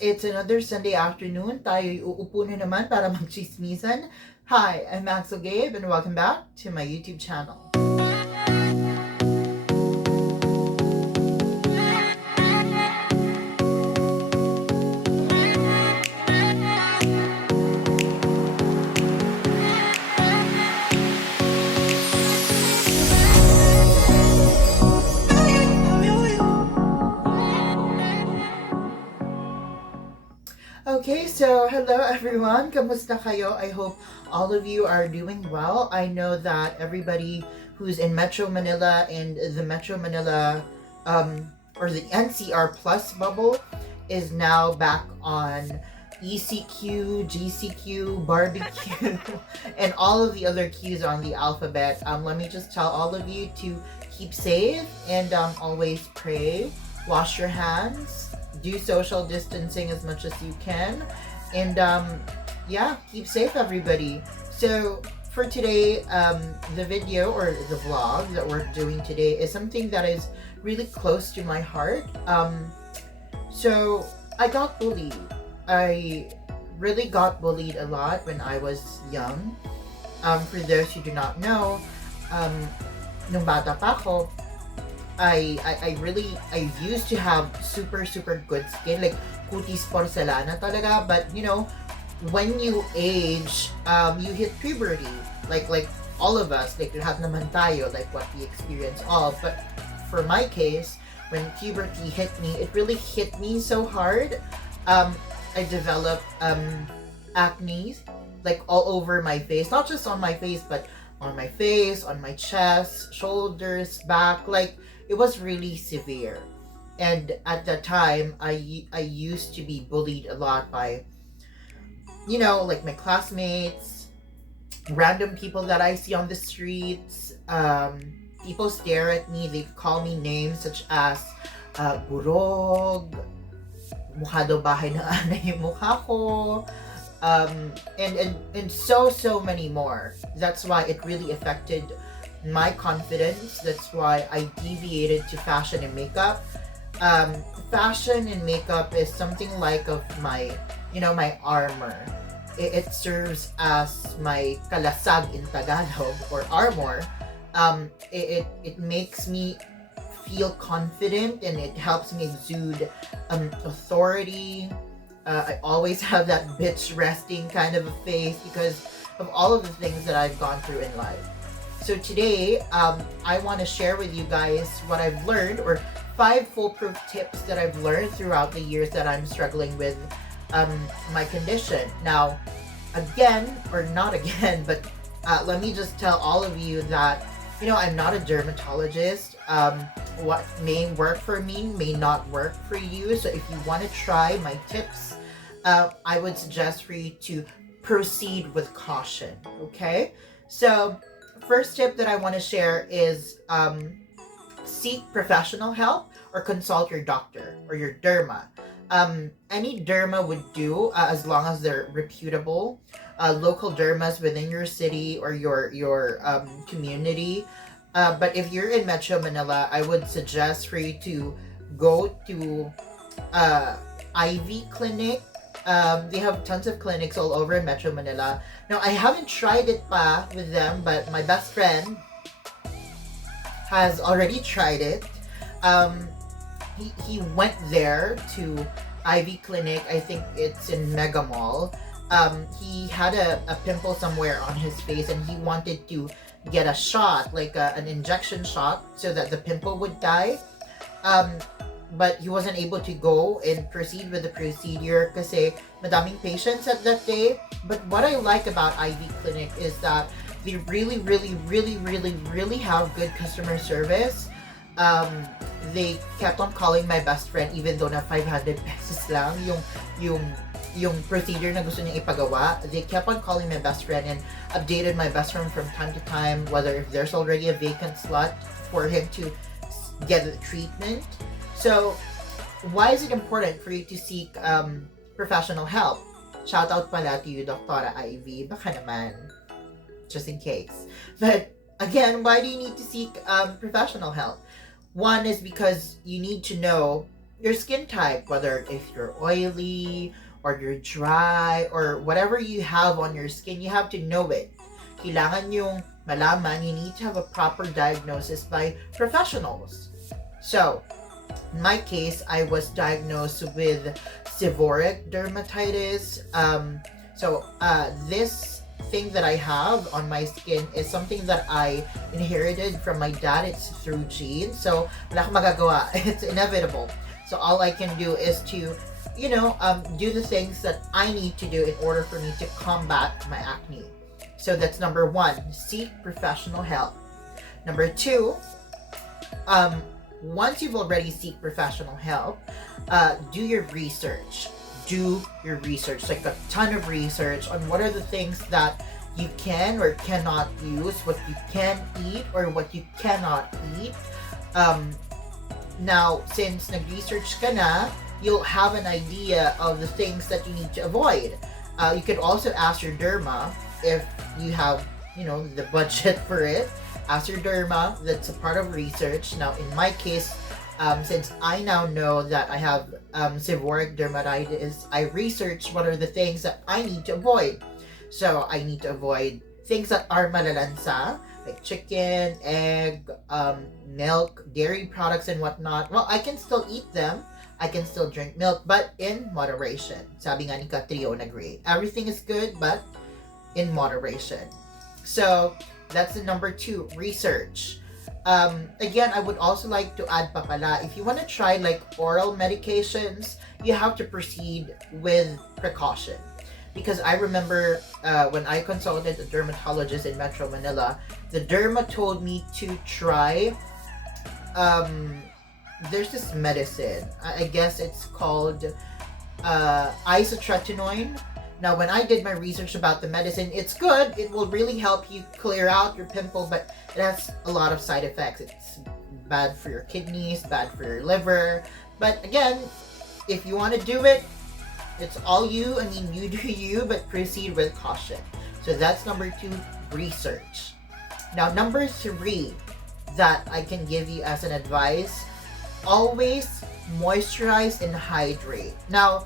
It's another Sunday afternoon. Tayo'y uupo na naman para magchismisan. Hi, I'm Maxwell Gabe and welcome back to my YouTube channel. Okay, so hello everyone. Kamusta kayo? I hope all of you are doing well. I know that everybody who's in Metro Manila and the Metro Manila or the NCR Plus bubble is now back on ECQ, GCQ, barbecue, and all of the other Qs on the alphabet. Let me just tell all of you to keep safe and always pray, wash your hands, do social distancing as much as you can, and yeah, keep safe everybody. So for today, the video or the vlog that we're doing today is something that is really close to my heart. So I got bullied. I really got bullied a lot when I was young. For those who do not know, nung bata pa ako, I used to have super good skin, like cutis porcelana talaga. But you know, when you age, you hit puberty, like all of us, like lahat naman tayo, like what we experience all. But for my case, when puberty hit me, it really hit me so hard. I developed acne, like all over my face, not just on my face, but on my face, on my chest, shoulders, back. Like it was really severe. And at that time, I used to be bullied a lot by, you know, like my classmates, random people that I see on the streets. People stare at me. They call me names such as burog, mukha daw bahay ng anay yung mukha ko, and so many more. That's why it really affected my confidence. That's why I deviated to fashion and makeup. Fashion and makeup is something like of my, you know, my armor. It serves as my kalasag in Tagalog, or armor. It makes me feel confident and it helps me exude authority. I always have that bitch resting kind of a face because of all of the things that I've gone through in life. So today, I want to share with you guys what I've learned, or 5 foolproof tips that I've learned throughout the years that I'm struggling with my condition. Now, again, or not again, but let me just tell all of you that, you know, I'm not a dermatologist. What may work for me may not work for you. So if you want to try my tips, I would suggest for you to proceed with caution, okay? So first tip that I want to share is seek professional help or consult your doctor or your derma. Any derma would do, as long as they're reputable. Local dermas within your city or your community. But if you're in Metro Manila, I would suggest for you to go to IV clinic. They have tons of clinics all over Metro Manila. Now, I haven't tried it pa with them, but my best friend has already tried it. He went there to IV clinic. I think it's in Mega Mall. He had a pimple somewhere on his face and he wanted to get a shot, like an injection shot, so that the pimple would die. But he wasn't able to go and proceed with the procedure kasi madaming patients at that day. But what I like about IV clinic is that they really have good customer service. They kept on calling my best friend even though na 500 pesos lang yung procedure na gusto niyang ipagawa. They kept on calling my best friend and updated my best friend from time to time whether if there's already a vacant slot for him to get the treatment. So why is it important for you to seek professional help? Shout out pala to you, Doktora Ivy. Baka naman, just in case. But again, why do you need to seek professional help? One is because you need to know your skin type, whether if you're oily or you're dry or whatever you have on your skin, you have to know it. Kailangan yung malaman, you need to have a proper diagnosis by professionals. So, in my case, I was diagnosed with seborrheic dermatitis. This thing that I have on my skin is something that I inherited from my dad. It's through genes. So, wala akong magagawa. It's inevitable. So, all I can do is to, do the things that I need to do in order for me to combat my acne. So, that's number one, seek professional help. Number two, once you've already seek professional help, do your research. Like a ton of research on what are the things that you can or cannot use, what you can eat or what you cannot eat. Now, since nag-research ka na, you'll have an idea of the things that you need to avoid. You could also ask your derma if you have, the budget for it. Ask your derma. That's a part of research. Now, in my case, since I now know that I have seborrheic dermatitis, I researched what are the things that I need to avoid. So, I need to avoid things that are malalansa, like chicken, egg, milk, dairy products, and whatnot. Well, I can still eat them. I can still drink milk, but in moderation. Sabi nga ni Catriona Gray, everything is good, but in moderation. So, that's the number two, research. Again, I would also like to add pa pala, if you want to try like oral medications, you have to proceed with precaution. Because I remember when I consulted a dermatologist in Metro Manila, the derma told me to try, there's this medicine, I guess it's called isotretinoin. Now, when I did my research about the medicine, it's good. It will really help you clear out your pimple, but it has a lot of side effects. It's bad for your kidneys, bad for your liver. But again, if you want to do it, it's all you. I mean, you do you, but proceed with caution. So that's number two, research. Now, number three that I can give you as an advice, always moisturize and hydrate. Now,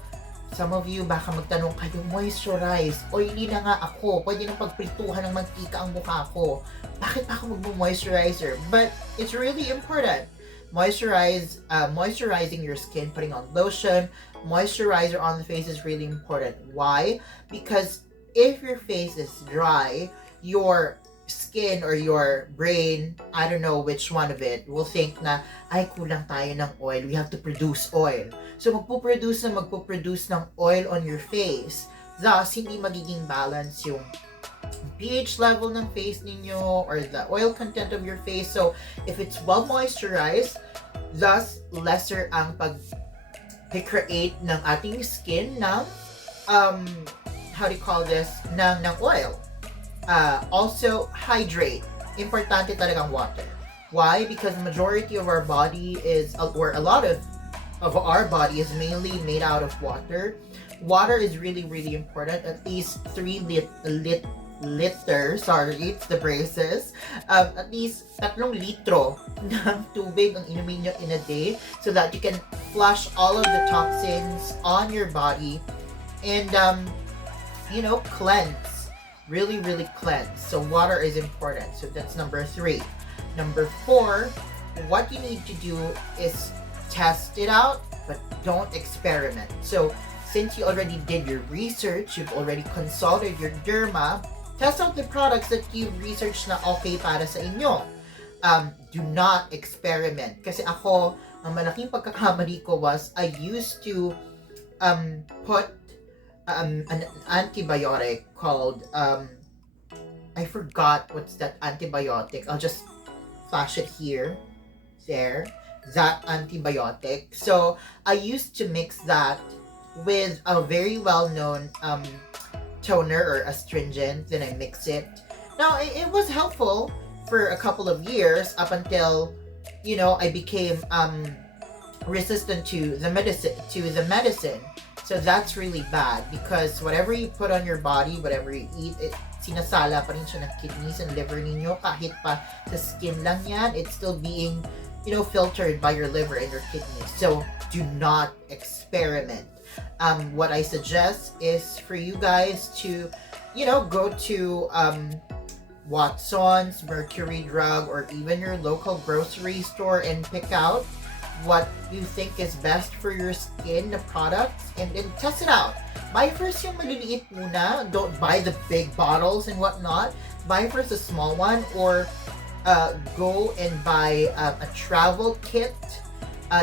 some of you baka magtanong kayo, moisturize. O hindi na nga ako. Pwede nang pagprituhan ng mantika ang mukha ko. Bakit ako magmo-moisturizer? But it's really important. Moisturizing your skin, putting on lotion, moisturizer on the face is really important. Why? Because if your face is dry, your skin or your brain, I don't know which one of it, will think na, ay, kulang tayo ng oil. We have to produce oil. So, magpuproduce ng oil on your face. Thus, hindi magiging balance yung pH level ng face ninyo or the oil content of your face. So, if it's well moisturized, thus, lesser ang pag-create ng ating skin ng, ng oil. Also, hydrate. Importante talagang water. Why? Because the majority of our body is, or a lot of our body is mainly made out of water. Water is really, really important. At least 3 liters, sorry, it's the braces. At least 3 litro ng tubig ang inumin nyo in a day so that you can flush all of the toxins on your body and, cleanse. Really, really cleanse. So water is important. So that's number 3. Number 4, what you need to do is test it out, but don't experiment. So since you already did your research, you've already consulted your derma, test out the products that you researched na okay para sa inyo. Do not experiment. Kasi ako, ang malaking pagkakamali ko was, I used to put an antibiotic called, I forgot what's that antibiotic. I'll just flash it here, there, that antibiotic. So I used to mix that with a very well-known toner or astringent. Then I mix it. Now it was helpful for a couple of years up until I became resistant to the medicine. So that's really bad because whatever you put on your body, whatever you eat, sinasala pa rin siya ng kidneys and liver ninyo. Kahit pa sa skin lang yan, it's still being, filtered by your liver and your kidneys. So do not experiment. What I suggest is for you guys to, go to Watson's, Mercury Drug, or even your local grocery store and pick out what you think is best for your skin, the products, and then test it out. Buy first yung maliliit muna. Don't buy the big bottles and whatnot. Buy first a small one, or go and buy a travel kit.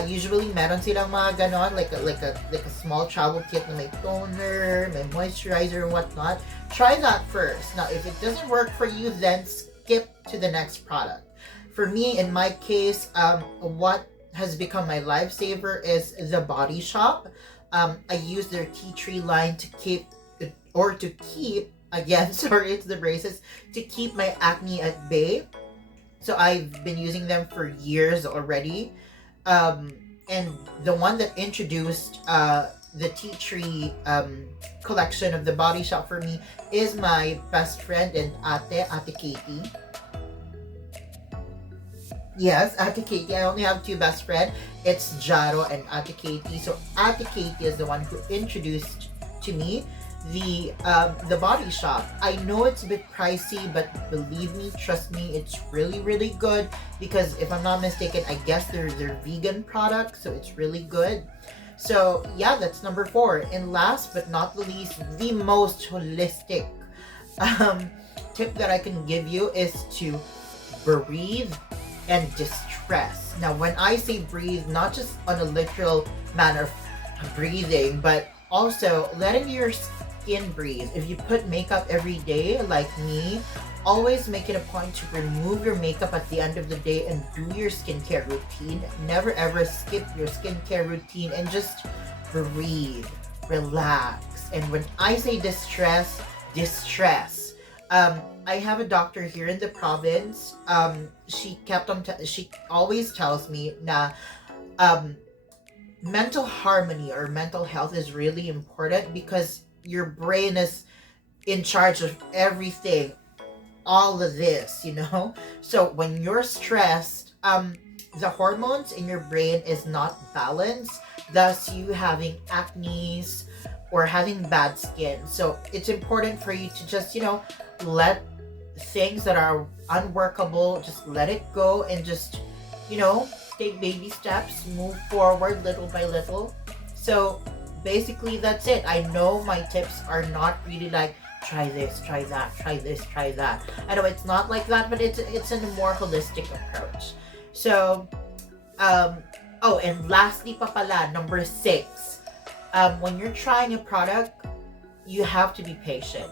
Usually meron silang mga ganon, like a small travel kit na may toner, may moisturizer and whatnot. Try that first. Now, if it doesn't work for you, then skip to the next product. For me, in my case, what has become my lifesaver is the Body Shop. I use their tea tree line to keep, again, sorry, it's the braces, to keep my acne at bay. So I've been using them for years already. And the one that introduced the tea tree collection of the Body Shop for me is my best friend and Ate Katie. Yes, Ate Katie. I only have two best friends. It's Jaro and Ate Katie. So Ate Katie is the one who introduced to me the Body Shop. I know it's a bit pricey, but believe me, trust me, it's really, really good. Because if I'm not mistaken, I guess they're vegan products, so it's really good. So yeah, that's number 4. And last but not the least, the most holistic tip that I can give you is to breathe and distress. Now, when I say breathe, not just on a literal manner of breathing, but also letting your skin breathe. If you put makeup every day, like me, always make it a point to remove your makeup at the end of the day and do your skincare routine. Never ever skip your skincare routine and just breathe, relax. And when I say distress, I have a doctor here in the province. She always tells me na mental harmony or mental health is really important because your brain is in charge of everything, all of this, So when you're stressed, the hormones in your brain is not balanced, thus you having acne or having bad skin. So it's important for you to just, let things that are unworkable, just let it go and just, take baby steps, move forward little by little. So basically that's it. I know my tips are not really like try this, try that, try this, try that. I know it's not like that, but it's a more holistic approach. So and lastly pa pala, number 6, when you're trying a product, you have to be patient.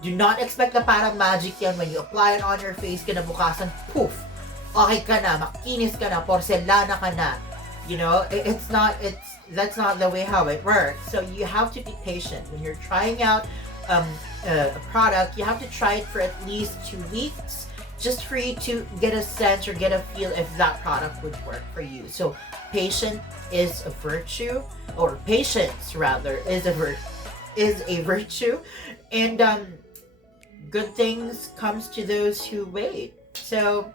Do not expect na parang magic yan when you apply it on your face, kinabukasan, poof, okay ka na, makinis ka na, porcelana ka na. That's not the way how it works. So you have to be patient. When you're trying out a product, you have to try it for at least 2 weeks just for you to get a sense or get a feel if that product would work for you. So patience is a virtue, or patience rather is a virtue, and good things comes to those who wait. So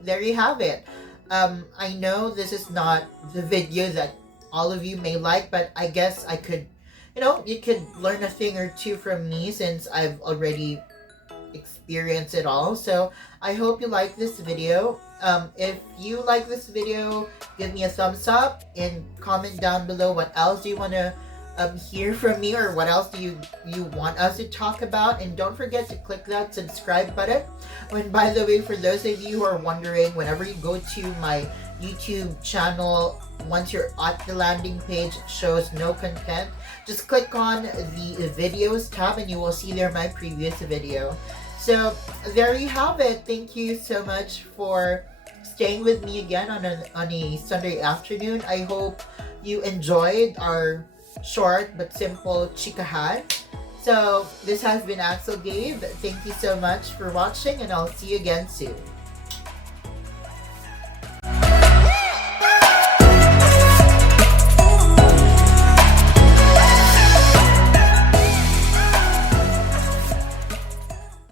there you have it. I know this is not the video that all of you may like, but I guess I could, you could learn a thing or two from me since I've already experienced it all. So I hope you like this video. If you like this video, give me a thumbs up and comment down below what else do you want to hear from me, or what else do you want us to talk about. And don't forget to click that subscribe button. And by the way, for those of you who are wondering, whenever you go to my YouTube channel, once you're at the landing page, it shows no content, just click on the videos tab and you will see there my previous video. So there you have it. Thank you so much for staying with me again on a Sunday afternoon. I hope you enjoyed our short but simple chikahan. So this has been Axel Gabe. Thank you so much for watching, and I'll see you again soon.